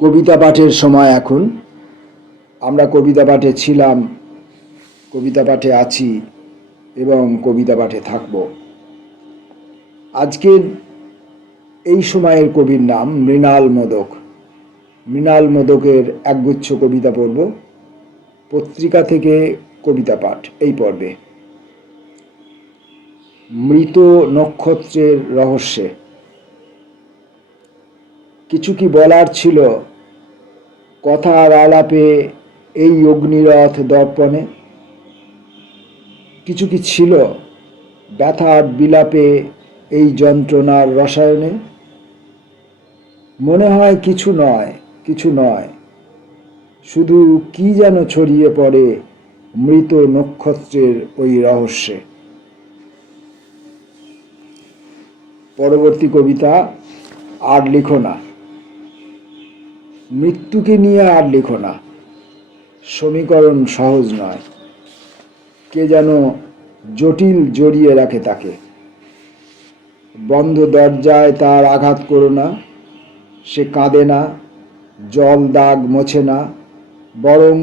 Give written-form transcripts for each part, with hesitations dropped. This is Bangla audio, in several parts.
কবিতা পাঠের সময় এখন। আমরা কবিতা পাঠে ছিলাম, কবিতা পাঠে আছি এবং কবিতা পাঠে থাকব। আজকের এই সময়ের কবির নাম মৃণাল মোদক। মৃণাল মোদকের একগুচ্ছ কবিতা পড়ব পত্রিকা থেকে কবিতা পাঠ এই পর্বে। মৃত নক্ষত্রের রহস্যে। কিছু কি বলার ছিল কথার আলাপে এই অগ্নিরথ দর্পণে? কিছু কি ছিল ব্যথার বিলাপে এই যন্ত্রণার রসায়নে? মনে হয় কিছু নয়, শুধু কি যেন ছড়িয়ে পড়ে মৃত নক্ষত্রের ওই রহস্যে। পরবর্তী কবিতা, আর লিখো না। মৃত্যুকে নিয়ে আর লিখো না, সমীকরণ সহজ নয়। কে যেন জটিল জড়িয়ে রাখে তাকে। বন্ধ দরজায় তার আঘাত করো না, সে কাঁদে না, জল দাগ মোছে না, বরং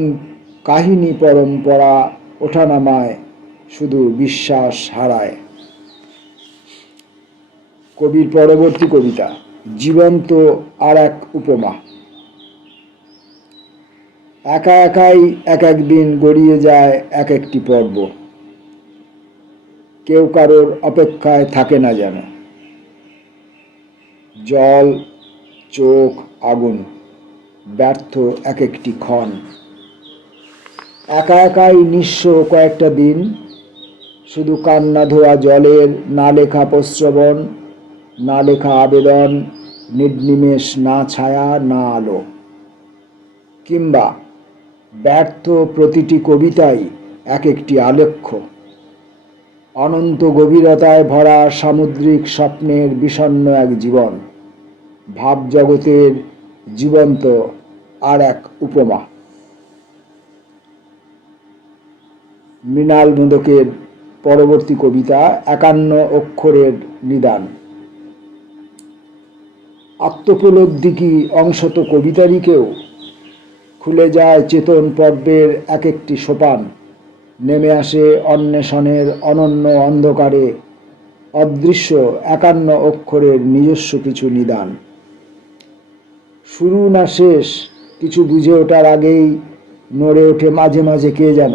কাহিনী পরম্পরা ওঠানামায় শুধু বিশ্বাস হারায়। কবির পরবর্তী কবিতা, জীবন্ত আর এক উপমা। একা একাই এক একদিন গড়িয়ে যায় এক একটি পর্ব। কেউ কারোর অপেক্ষায় থাকে না যেন। জল, চোখ, আগুন, ব্যর্থ এক একটি ক্ষণ। একা একাই নিঃস্ব কয়েকটা দিন, শুধু কান্না ধোয়া জলের না লেখা প্রশ্রবণ, না লেখা আবেদন, নির্নিমেষ না ছায়া না আলো। কিংবা ব্যর্থ প্রতিটি কবিতাই এক একটি আলেখ্য। অনন্ত গভীরতায় ভরা সামুদ্রিক স্বপ্নের বিষণ্ণ এক জীবন। ভাবজগতের জীবন্ত আর এক উপমা। মৃণাল মোদকের পরবর্তী কবিতা, 51 অক্ষরের নিদান। আত্মোপলব্ধি কি অংশত কবিতারই কেউ? খুলে যায় চেতন পর্বের এক একটি সোপান। নেমে আসে অন্বেষণের অনন্য অন্ধকারে অদৃশ্য 51 অক্ষরের নিজস্ব কিছু নিদান। শুরু না শেষ কিছু বুঝে ওঠার আগেই নড়ে ওঠে মাঝে মাঝে কে যেন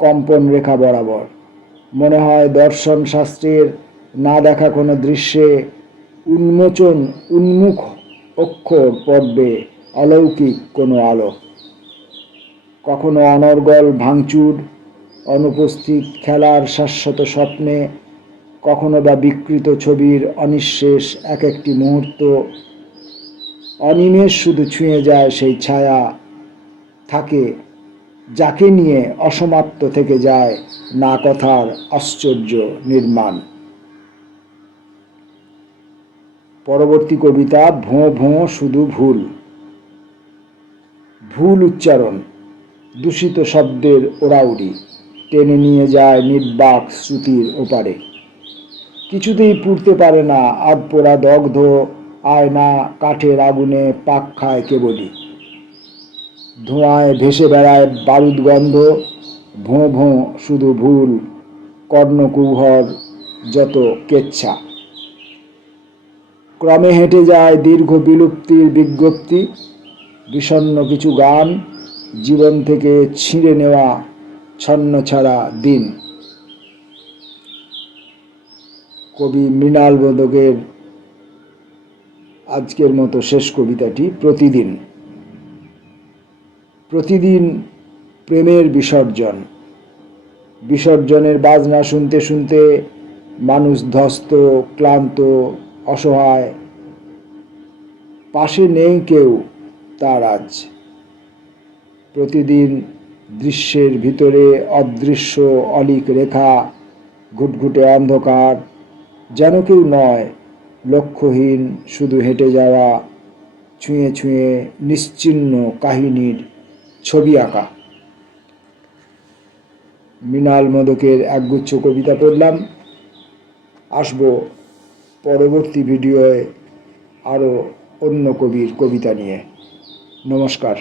কম্পন রেখা বরাবর। মনে হয় দর্শন শাস্ত্রের না দেখা কোনো দৃশ্যে উন্মুখ অক্ষর পর্বে অলৌকিক কোনো আলো। কখনো অনর্গল ভাঙচুর, অনুপস্থিত খেলার শাশ্বত স্বপ্নে, কখনো বা বিকৃত ছবির অনিঃশেষ এক একটি মুহূর্ত। অনিমেষ শুধু ছুঁয়ে যায় সেই ছায়া, থাকে যাকে নিয়ে অসমাপ্ত থেকে যায় না কথার আশ্চর্য নির্মাণ। পরবর্তী কবিতা, ভোঁ ভোঁ শুধু ভুল। ভুল উচ্চারণ, দূষিত শব্দের ওড়াউড়ি টেনে নিয়ে যায় নির্বাক শ্রুতির ওপারে। কিছুতেই পুড়তে পারে না আধপোড়া দগ্ধ আয়না, কাঠের আগুনে পাক খায় কেবলই। ধোঁয়ায় ভেসে বেড়ায় বারুদ গন্ধ। ভোঁ ভোঁ শুধু ভুল, কর্ণকুহর যত কেচ্ছা। ক্রমে হেঁটে যায় দীর্ঘ বিলুপ্তির বিজ্ঞপ্তি। বিষণ্ণ কিছু গান, জীবন থেকে ছিঁড়ে নেওয়া ছন্নছাড়া দিন। কবি মৃণাল মোদকের আজকের মতো শেষ কবিতাটি, প্রতিদিন। প্রতিদিন প্রেমের বিসর্জন। বিসর্জনের বাজনা শুনতে শুনতে মানুষ ধ্বস্ত, ক্লান্ত, অসহায়। পাশে নেই কেউ তার আজ। প্রতিদিন দৃশ্যের ভিতরে অদৃশ্য অলিক রেখা, ঘুটঘুটে অন্ধকার। যেন কেউ নয়, লক্ষ্যহীন শুধু হেঁটে যাওয়া, ছুঁয়ে ছুঁয়ে নিশ্চিহ্ন কাহিনীর ছবি আঁকা। মৃণাল মোদকের একগুচ্ছ কবিতা পড়লাম। আসবো পরবর্তী ভিডিওয়ে আরও অন্য কবির কবিতা নিয়ে। নমস্কার।